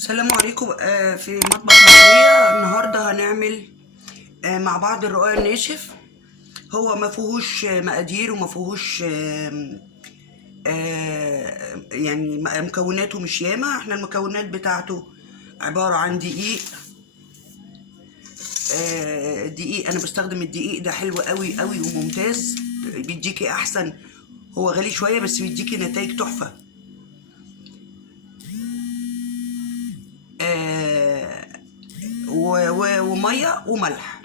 السلام عليكم. في مطبخ مصرية النهاردة هنعمل مع بعض الرقاق الناشف. هو ما فيهوش مقادير وما فيهوش يعني مكوناته مش ياما. احنا المكونات بتاعته عبارة عن دقيق. دقيق، انا بستخدم الدقيق ده حلو قوي قوي وممتاز، بيديكي احسن. هو غالي شوية بس بيديكي نتائج تحفة. ومية وملح.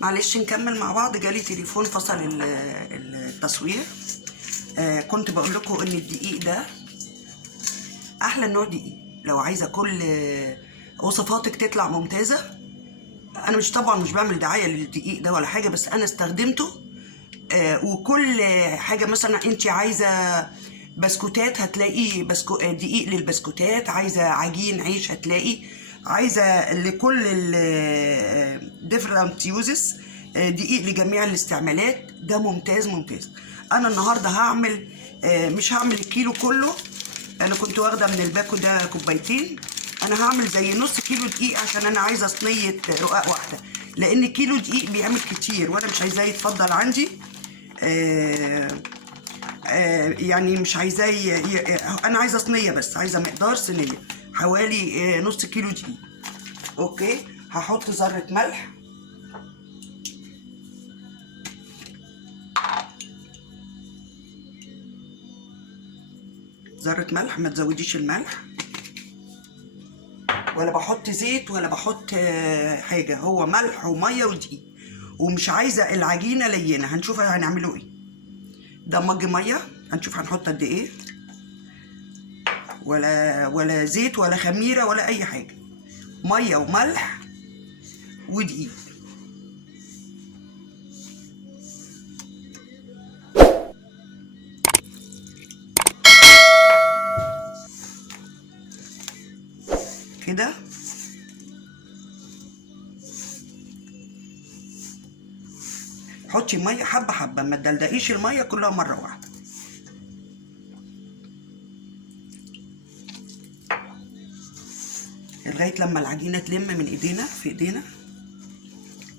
معلش نكمل مع بعض، جالي تليفون فصل التصوير. كنت بقول لكم ان الدقيق ده احلى نوع دقيق لو عايزه كل وصفاتك تطلع ممتازه. انا مش بعمل دعايه للدقيق ده ولا حاجه، بس انا استخدمته. وكل حاجه مثلا انت عايزه بسكوتات هتلاقي دقيق للبسكوتات، عايزه عجين عيش هتلاقي، عايزه لكل ال different uses دقيق لجميع الاستعمالات. ده ممتاز ممتاز. انا النهارده هعمل مش هعمل الكيلو كله، انا كنت واخده من الباكو ده كوبايتين. انا هعمل زي نص كيلو دقيق عشان انا عايزه صينيه رقاق واحده، لان كيلو دقيق بيعمل كتير وانا مش عايزاه يتفضل عندي. يعني مش عايزاه انا عايزه صينيه، بس عايزه مقدار صينيه حوالي نص كيلو دقيق. اوكي، هحط ذره ملح، ذره ملح، ما تزوديش الملح، ولا بحط زيت ولا بحط حاجه، هو ملح وميه ودقيق. ومش عايزه العجينه لينه. هنشوف هنعمله ايه. ده مج ميه، هنشوف هنحط قد ايه. ولا زيت ولا خميره ولا اي حاجه، ميه وملح ودقيق. كده حطي ميه حبه حبه، ما تدلدقيش الميه كلها مره واحده. لغايه لما العجينه تلم من ايدينا في ايدينا.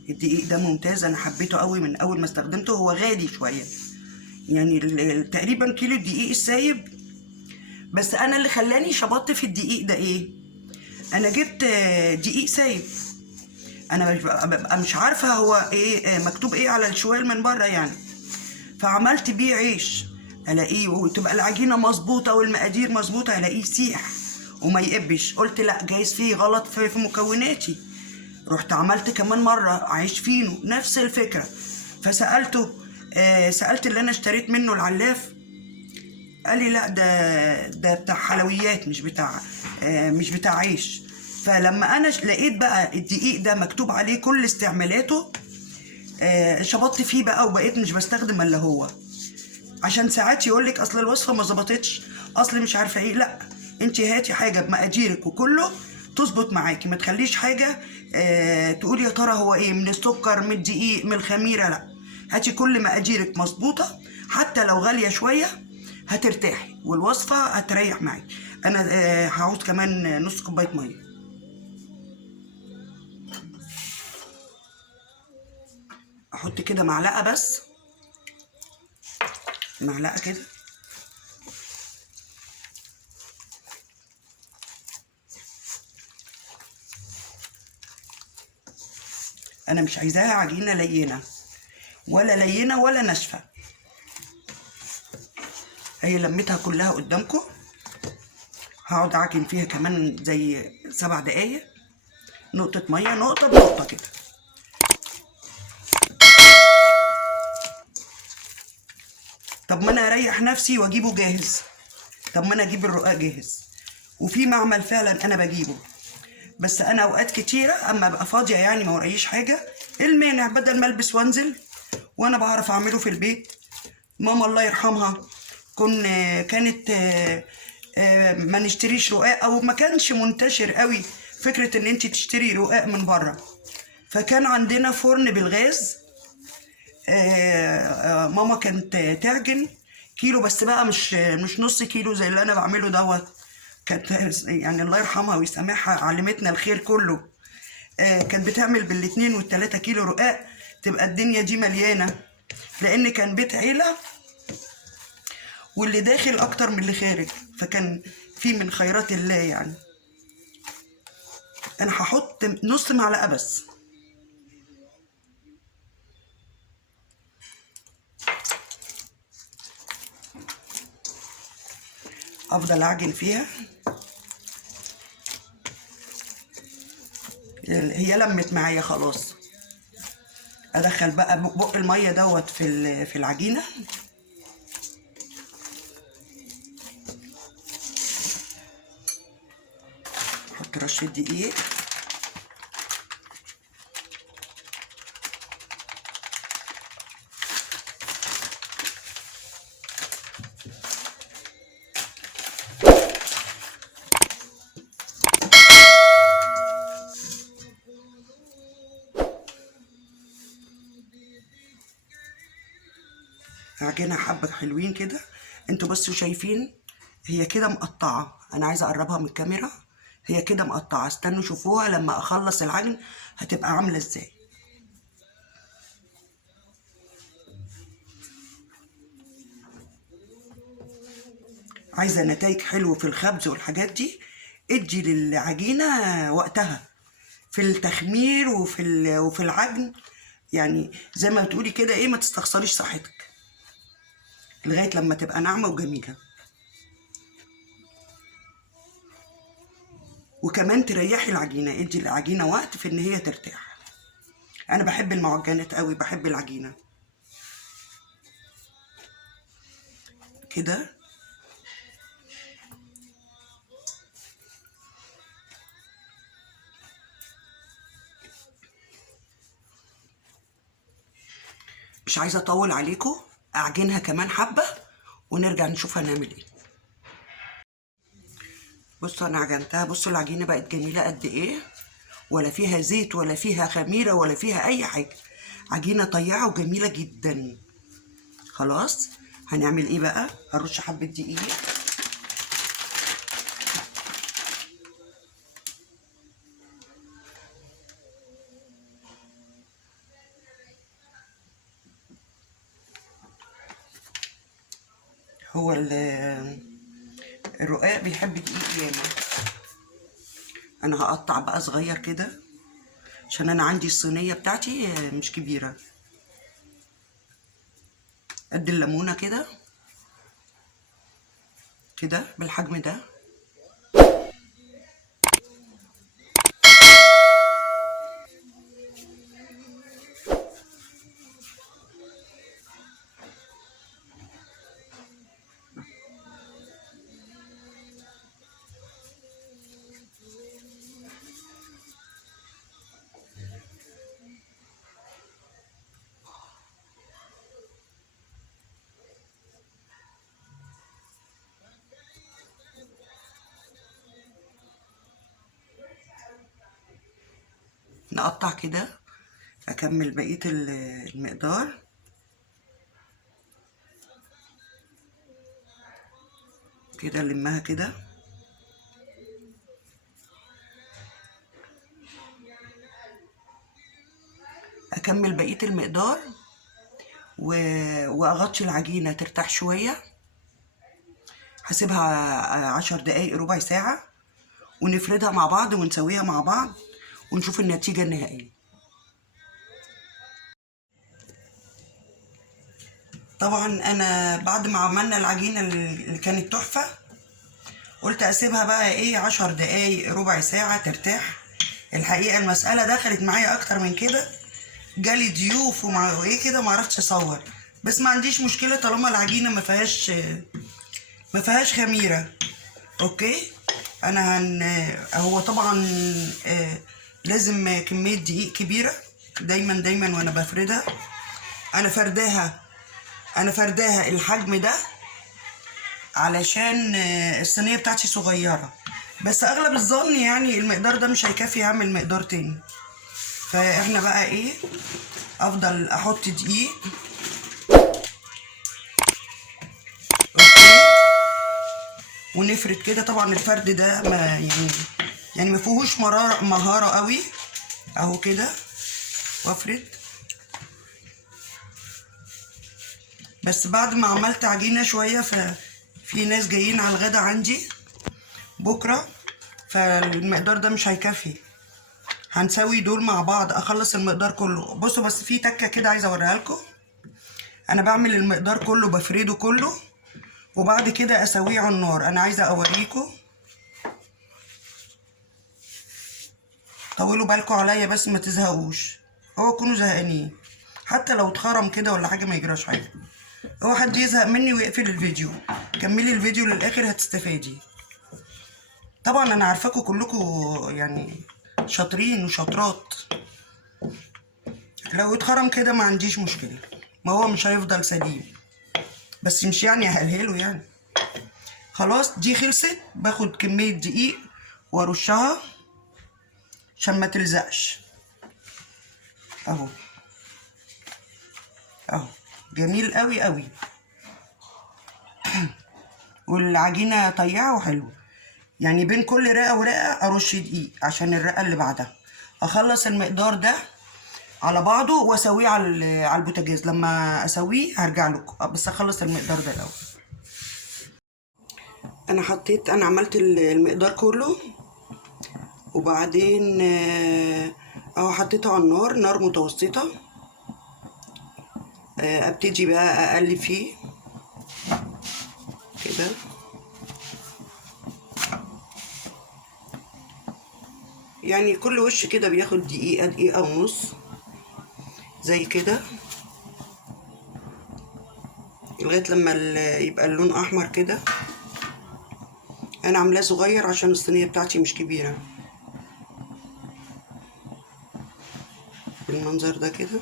الدقيق ده ممتاز، انا حبيته قوي من اول ما استخدمته. هو غالي شويه يعني تقريبا كيلو الدقيق السايب. بس انا اللي خلاني شبطت في الدقيق ده ايه، انا جبت دقيق سايب. انا ببقى مش عارفه هو ايه مكتوب ايه على الشوال من بره يعني. فعملت بيه عيش، الاقيه وتبقى العجينه مظبوطه والمقادير مظبوطه، الاقيه يسيح وما يقبش. قلت لا، جايز فيه غلط في مكوناتي. رحت عملت كمان مره عيش فينو نفس الفكره. فسالته سالت اللي انا اشتريت منه العلاف، قال لي لا، ده بتاع حلويات، مش بتاع عيش. فلما انا لقيت بقى الدقيق ده مكتوب عليه كل استعمالاته، شبطت فيه بقى وبقيت مش بستخدم الا هو. عشان ساعات يقولك اصل الوصفه ما ظبطتش، اصل مش عارفه ايه. لا، انت هاتي حاجه بمقاديرك وكله تظبط معاكي. ما تخليش حاجه تقولي يا ترى هو ايه، من السكر، من الدقيق، من الخميره. لا، هاتي كل مقاديرك مظبوطه، حتى لو غاليه شويه هترتاحي والوصفه هتريح معاكي. انا هعوز كمان نص كوبايه ميه. احط كده معلقه بس، معلقه كده. انا مش عايزاها عجينه لينه، ولا لينه ولا ناشفه. هي لميتها كلها قدامكم. هقعد اعجن فيها كمان زي 7 دقايق، نقطه ميه، نقطه بنقطه كده. طب ما انا اريح نفسي واجيبه جاهز. طب ما انا اجيب الرقاق جاهز، وفي معمل فعلا انا بجيبه. بس انا اوقات كتيره اما ابقى فاضيه يعني ما ورايش حاجه، إيه المانع بدل ما البس وانزل؟ وانا بعرف اعمله في البيت. ماما الله يرحمها كانت ما نشتريش رقاق، او ما كانش منتشر قوي فكره ان انت تشتري رقاق من بره. فكان عندنا فرن بالغاز. ماما كانت تعجن كيلو، بس بقى مش نص كيلو زي اللي انا بعمله دوت. كانت يعني الله يرحمها ويسامحها علمتنا الخير كله. كانت بتعمل بالاتنين والتلاتة كيلو رقاق تبقى الدنيا دي مليانة، لأن كان بيت عيلة واللي داخل أكتر من اللي خارج، فكان في من خيرات الله يعني. أنا هحط نص معلقة بس. أفضل أعجن فيها. هي لمت معايا خلاص. ادخل بقى بق الميه دوت في العجينه. احط رشه دقيق. عجينها حبه حلوين كده. انتوا بس شايفين هي كده مقطعه، انا عايزه اقربها من الكاميرا. هي كده مقطعه، استنوا شوفوها لما اخلص العجن هتبقى عامله ازاي. عايزه نتائج حلوه في الخبز والحاجات دي، ادي للعجينه وقتها في التخمير وفي العجن. يعني زي ما بتقولي كده ايه، ما تستخسريش صحتك لغايه لما تبقى ناعمه وجميله، وكمان تريحي العجينه. ادي العجينه وقت في ان هي ترتاح. انا بحب المعجنات قوي، بحب العجينه كده. مش عايزه اطول عليكم، اعجنها كمان حبه ونرجع نشوف هنعمل ايه. بصوا انا عجنتها، بصوا العجينه بقت جميله قد ايه، ولا فيها زيت ولا فيها خميره ولا فيها اي حاجه. عجينه طيعه وجميله جدا. خلاص هنعمل ايه بقى؟ هرش حبه دقيق. هو الرقاق بيحب دقيق ياما. انا هقطع بقى صغير كده عشان انا عندي الصينيه بتاعتي مش كبيره، قد الليمونه كده كده بالحجم ده. نقطع كده. اكمل بقيه المقدار كده، نلمها كده. اكمل بقيه المقدار واغطي العجينه ترتاح شويه. هسيبها 10 دقايق ربع ساعه، ونفردها مع بعض ونسويها مع بعض ونشوف النتيجه النهائيه. طبعا انا بعد ما عملنا العجينه اللي كانت تحفه، قلت اسيبها بقى ايه 10 دقايق ربع ساعه ترتاح. الحقيقه المساله دخلت معايا اكتر من كده، جالي ضيوف وايه كده معرفتش اصور، بس ما عنديش مشكله طالما العجينه ما فيهاش خميره. اوكي. انا هو طبعا لازم كميه دقيق كبيره دايما دايما وانا بفردها. انا فرداها الحجم ده علشان الصينيه بتاعتي صغيره، بس اغلب الظن يعني المقدار ده مش هيكفي، هعمل مقدار تاني. فاحنا بقى ايه، افضل احط دقيق. اوكي. ونفرد كده. طبعا الفرد ده ما يعني ما فيهوش مهارة قوي اهو كده، وافرد. بس بعد ما عملت عجينة شوية، ففي ناس جايين على الغدا عندي بكرة، فالمقدار ده مش هيكفي، هنسوي دول مع بعض اخلص المقدار كله. بصوا بس في تكة كده عايزة اوريها لكم. انا بعمل المقدار كله، بفرده كله، وبعد كده اسويه على النار. انا عايزة اوريكم، طولوا بالكم عليا بس ما تزهقوش، هو كونوا زهقانين، حتى لو اتخرم كده ولا حاجة ما يجراش حاجة. هو حد يزهق مني ويقفل الفيديو، كملي الفيديو للاخر هتستفادي. طبعا انا عارفاكم كلكم يعني شاطرين وشاطرات، لو اتخرم كده ما عنديش مشكلة، ما هو مش هيفضل سليم، بس مش يعني اهلهله يعني. خلاص دي خلصت. باخد كمية دقيق وارشها عشان ما تلزقش اهو، اهو جميل قوي قوي، والعجينة طيعة وحلوة. يعني بين كل رقة ورقة ارش دقيق عشان الرقة اللي بعدها. اخلص المقدار ده على بعضه واسويه على البوتاجاز. لما اسويه هرجع لكم، بس اخلص المقدار ده الاول. انا عملت المقدار كله، وبعدين اهو حطيته على النار، نار متوسطة. ابتدي بقى اقلب فيه كده، يعني كل وش كده بياخد دقيقة، دقيقة ونص زي كده، لغاية لما يبقى اللون احمر كده. انا عاملاه صغير عشان الصينية بتاعتي مش كبيرة، بالمنظر ده كده.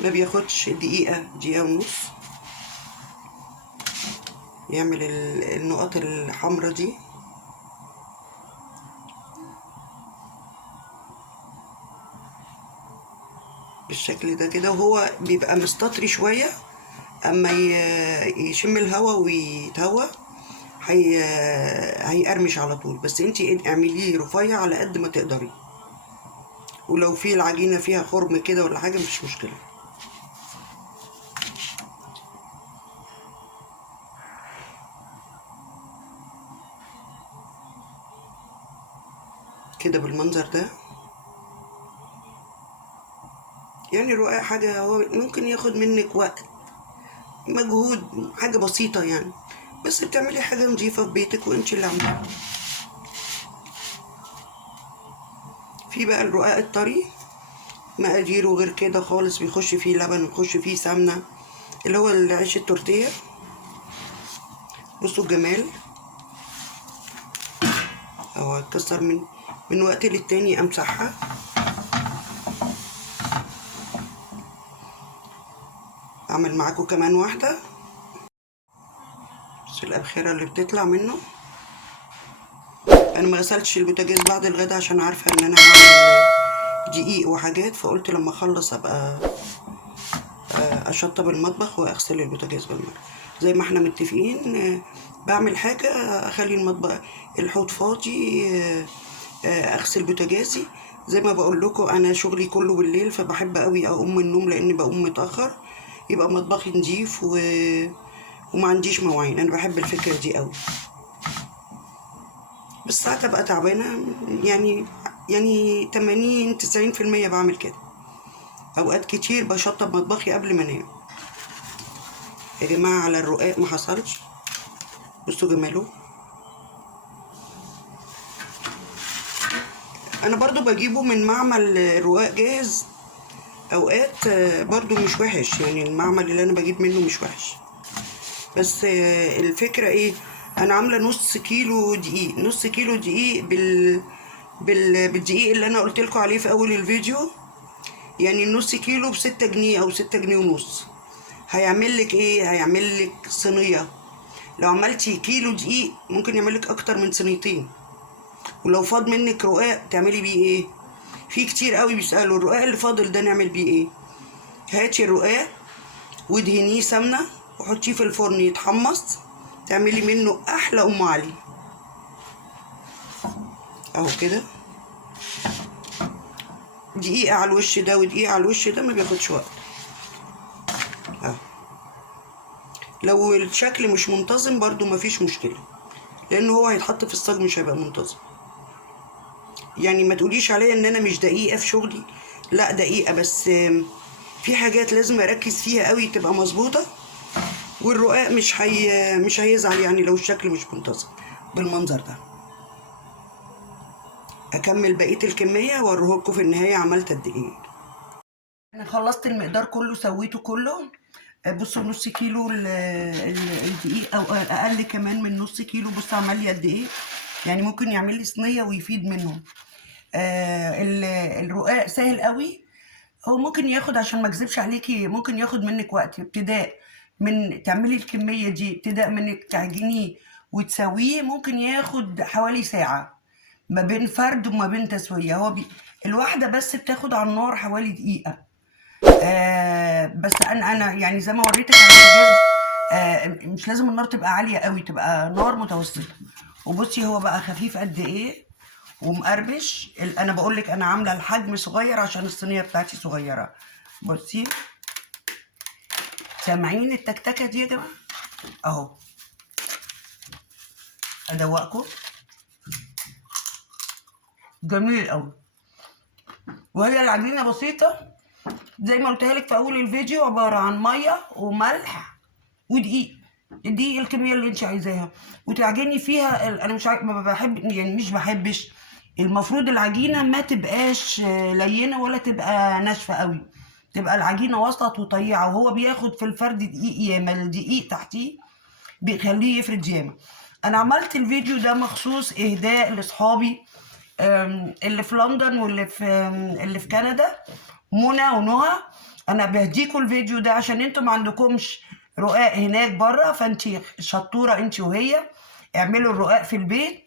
ما بياخدش دقيقة، دقيقة ونص، يعمل النقط الحمرا دي. بالشكل ده كده، وهو بيبقى مستطري شوية. اما يشم الهوا ويتهوى هيقرمش على طول. بس انتي اعمليه رفيع على قد ما تقدري، ولو في العجينة فيها خرم كده ولا حاجة مفيش مشكلة. كده بالمنظر ده. يعني الرقاق حاجة هو ممكن ياخد منك وقت، مجهود، حاجة بسيطة يعني، بس بتعملي حاجة نظيفة في بيتك وانتي اللي عاملاها. في بقى الرقاق الطري مقاديره غير كده خالص، بيخش فيه لبن ويخش فيه سمنة، اللي هو العيش التورتيه. بصوا الجمال، او هتكسر من وقت للتاني امسحها. اعمل معاكم كمان واحدة، بس الابخرة اللي بتطلع منه. انا ما غسلتش البوتاجاز بعد الغدا عشان عارفة ان انا هعمل دقيق وحاجات، فقلت لما اخلص ابقى اشطب المطبخ واغسل البوتاجاز بالمرة زي ما احنا متفقين. بعمل حاجة اخلي المطبخ الحوض فاضي، اغسل بوتاجازي. زي ما بقول لكم انا شغلي كله بالليل، فبحب قوي اقوم من النوم لاني بقوم متاخر، يبقى مطبخي نضيف وما عنديش مواعين. انا بحب الفكره دي قوي، بس ساعات ابقى تعبانه، يعني 80-90% بعمل كده. اوقات كتير بشطب مطبخي قبل ما انام. يا جماعه على الرقاق ما حصلش، بصوا جماله. انا برضو بجيبه من معمل رقاق جاهز اوقات، برضو مش وحش، يعني المعمل اللي انا بجيب منه مش وحش. بس الفكرة ايه، انا عاملة نص كيلو دقيق، نص كيلو دقيق بالدقيق اللي انا قلت لكم عليه في اول الفيديو. يعني النص كيلو ب6 جنيه او 6 جنيه ونص. هيعمل لك ايه؟ هيعمل لك صينية. لو عملتي كيلو دقيق ممكن يعمل لك اكتر من صينيتين. ولو فاض منك رقاق تعملي بيه ايه؟ في كتير قوي بيسالوا الرقاق اللي فاضل ده نعمل بيه ايه. هاتي الرقاق وادهنيه سمنه وحطيه في الفرن يتحمص، تعملي منه احلى ام علي. اهو كده، دقيقه على الوش ده ودقيقه على الوش ده، ما بياخدش وقت. اهو لو الشكل مش منتظم برضو مفيش مشكله، لان هو هيتحط في الصاج مش هيبقى منتظم. يعني ما تقوليش عليا ان انا مش دقيقه في شغلي، لا دقيقه، بس في حاجات لازم اركز فيها قوي تبقى مظبوطه، والرقاق مش هيزعل يعني لو الشكل مش منتظم بالمنظر ده. اكمل بقيه الكميه واوريهولكوا في النهايه عملت قد ايه. انا خلصت المقدار كله، سويته كله. بصوا نص كيلو الدقيق، او اقل كمان من نص كيلو. بصوا عمل لي قد ايه، يعني ممكن يعمل لي صينيه ويفيد منهم. الرقاق سهل قوي. هو ممكن ياخد، عشان ما اكذبش عليكي، ممكن ياخد منك وقت، ابتداء من تعملي الكميه دي، ابتداء منك تعجنيه وتسويه، ممكن ياخد حوالي ساعه ما بين فرد وما بين تسويه. الواحده بس بتاخد على النار حوالي دقيقه. بس انا يعني زي ما وريتك على البوتاجاز، مش لازم النار تبقى عاليه قوي، تبقى نار متوسطه. وبصي هو بقى خفيف قد ايه ومقرمش. انا بقول لك انا عامله الحجم صغير عشان الصينيه بتاعتي صغيره. بصي، سامعين التكتكه دي يا جماعه؟ اهو ادوقكم، جميل قوي. وهي العجينه بسيطه زي ما قلتها لك في اول الفيديو، عباره عن ميه وملح ودقيق. دي الكميه اللي انت عايزاها، وتعجني فيها. انا مش ما بحب، يعني مش بحبش، المفروض العجينه ما تبقاش لينه ولا تبقى ناشفه قوي، تبقى العجينه وسط وطيعه. وهو بياخد في الفرد دقيق ياما، الدقيق تحتيه بيخليه يفرد ياما. انا عملت الفيديو ده مخصوص اهداء لاصحابي اللي في لندن اللي في كندا، منى ونهى. انا بهديكوا الفيديو ده عشان انتوا ما عندكمش رقاق هناك بره، فانت شطوره انت وهي، اعملوا الرقاق في البيت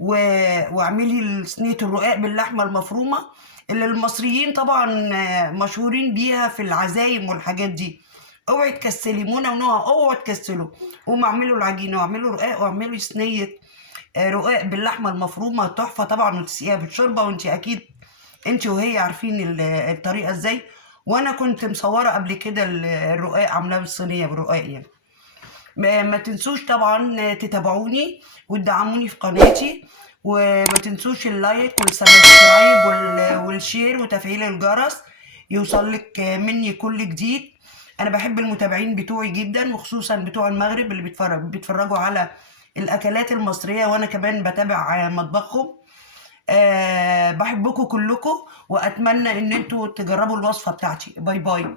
واعملي صينيه الرقاق باللحمه المفرومه اللي المصريين طبعا مشهورين بيها في العزايم والحاجات دي. اوعي تكسلي منى ونهى، اوعوا تكسلوا، قوموا اعملوا العجينه واعملوا رقاق واعملوا صينيه رقاق باللحمه المفرومه تحفه طبعا، وتسقيها بالشوربه. وانت اكيد انت وهي عارفين الطريقه ازاي، وانا كنت مصوره قبل كده الرقاق عاملاه بالصينيه بالرقاق يعني. ما تنسوش طبعا تتابعوني وتدعموني في قناتي، وما تنسوش اللايك والسبسكرايب والشير وتفعيل الجرس يوصل لك مني كل جديد. انا بحب المتابعين بتوعي جدا، وخصوصا بتوع المغرب اللي بيتفرجوا على الاكلات المصريه، وانا كمان بتابع مطبخهم. بحبكم كلكم، واتمنى ان انتوا تجربوا الوصفه بتاعتي. باي باي.